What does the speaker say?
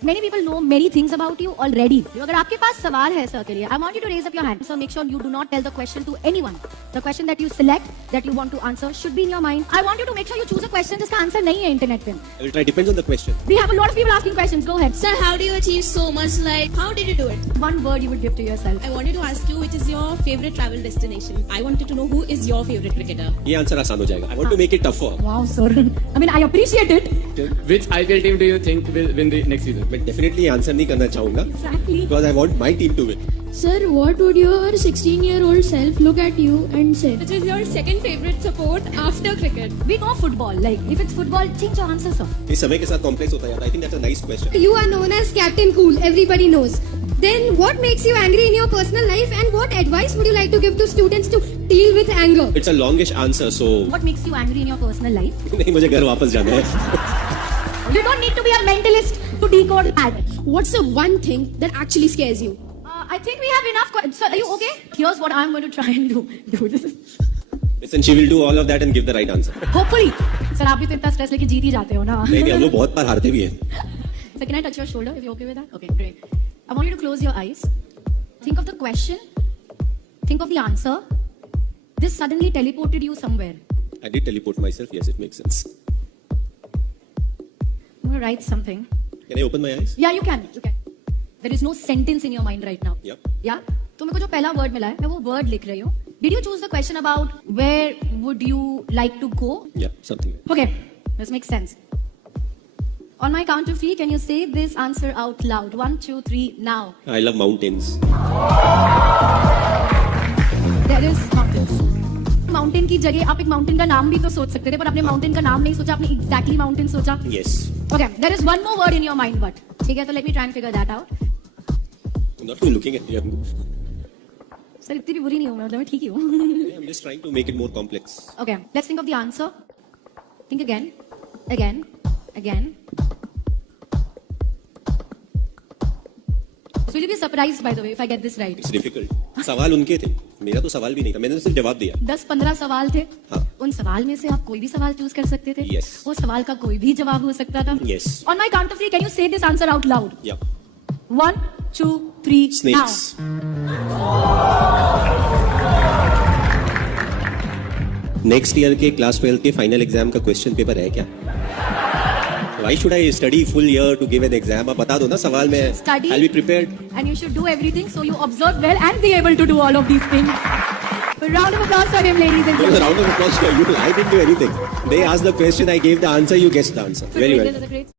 Many people know many things about you already. अगर आपके पास सवाल है सर के लिए, I want you to raise up your hand. So make sure you do not tell the question to anyone. The question that you select, that you want to answer, should be in your mind. I want you to make sure you choose a question जिसका answer नहीं है internet पे. I will try. Depends on the question. We have a lot of people asking questions. Go ahead. Sir, how do you achieve so much? Like, how did you do it? One word you would give to yourself. I wanted to ask you, which is your favorite travel destination? I wanted to know who is your favorite cricketer. ये answer आसान हो जाएगा. I want to make it tougher. Wow, sir. I mean, I appreciate it. Which IPL team do you think will win the next season? मैं definitely answer नहीं करना चाहूँगा. Exactly. Because I want my team to win. Sir, what would your 16-year-old self look at you and say? Which is your second favorite sport after cricket? We know football. Like, if it's football, change your answer, sir. ये समय के साथ complex होता जाता है. I think that's a nice question. You are known as Captain Cool, everybody knows. Then what makes you angry in your personal life and what advice would you like to give to students to deal with anger? It's a longish answer, so What makes you angry in your personal life? नहीं मुझे घर वापस जाना है. You don't need to be a mentalist to decode that. What's the one thing that actually scares you? I think we have enough. So, are you okay? Here's what I'm going to try and do. This is Listen, she will do all of that and give the right answer. hopefully. Sir, आप भी तो इतना stress लेके जीत ही जाते हो ना. नहीं हम लोग बहुत बार हारते भी हैं. So can I touch your shoulder if you're okay with that? Okay, great. I want you to close your eyes. Think of the question. Think of the answer. This suddenly teleported you somewhere. I did teleport myself. Yes, it makes sense. I'm going to write something. Can I open my eyes? Yeah, you can. You can. There is no sentence in your mind right now. Yep. Yeah? तो मेरे को जो पहला word मिला है, मैं वो word लिख रही हूँ. Did you choose the question about where would you like to go? Yeah, something. Okay, this makes sense. On my count of 3, can you say this answer out loud? 1, 2, 3, now. I love mountains. There is mountains. Mountain की जगह आप एक mountain का नाम भी तो सोच सकते थे, पर आपने माउंटेन का नाम नहीं सोचा, आपने एग्जैक्टली माउंटेन सोचा. Yes. Okay, there is one more word in your mind, but ठीक है, तो let me try and figure that out. I'm not even looking at you. Sir इतनी भी बुरी नहीं हूँ मैं, मतलब मैं ठीक ही हूँ. I'm just trying to make it more complex. Okay, let's think of the answer. Think again, again, again. So you'll be surprised, by the way, if I get this right. It's difficult. सवाल उनके थे. मेरा तो सवाल भी नहीं था. मैंने तो सिर्फ जवाब दिया. 10-15 सवाल थे. हाँ. उन सवाल में से आप कोई भी सवाल चूज कर सकते थे. Yes. वो सवाल का कोई भी जवाब हो सकता था. Yes. On my count of 3, can you say this answer out loud? Yeah. 1, 2, 3, Snakes. Next year के क्लास 12 के फाइनल एग्जाम का क्वेश्चन पेपर है क्या? Why should I study full year to give an exam? आप बता दो ना सवाल में. Study. I'll be prepared. And you should do everything so you observe well and be able to do all of these things. A round of applause for him, ladies and There was a gentlemen. round of applause for you. I didn't do anything. They asked the question, I gave the answer, you guessed the answer. Very well. This is a great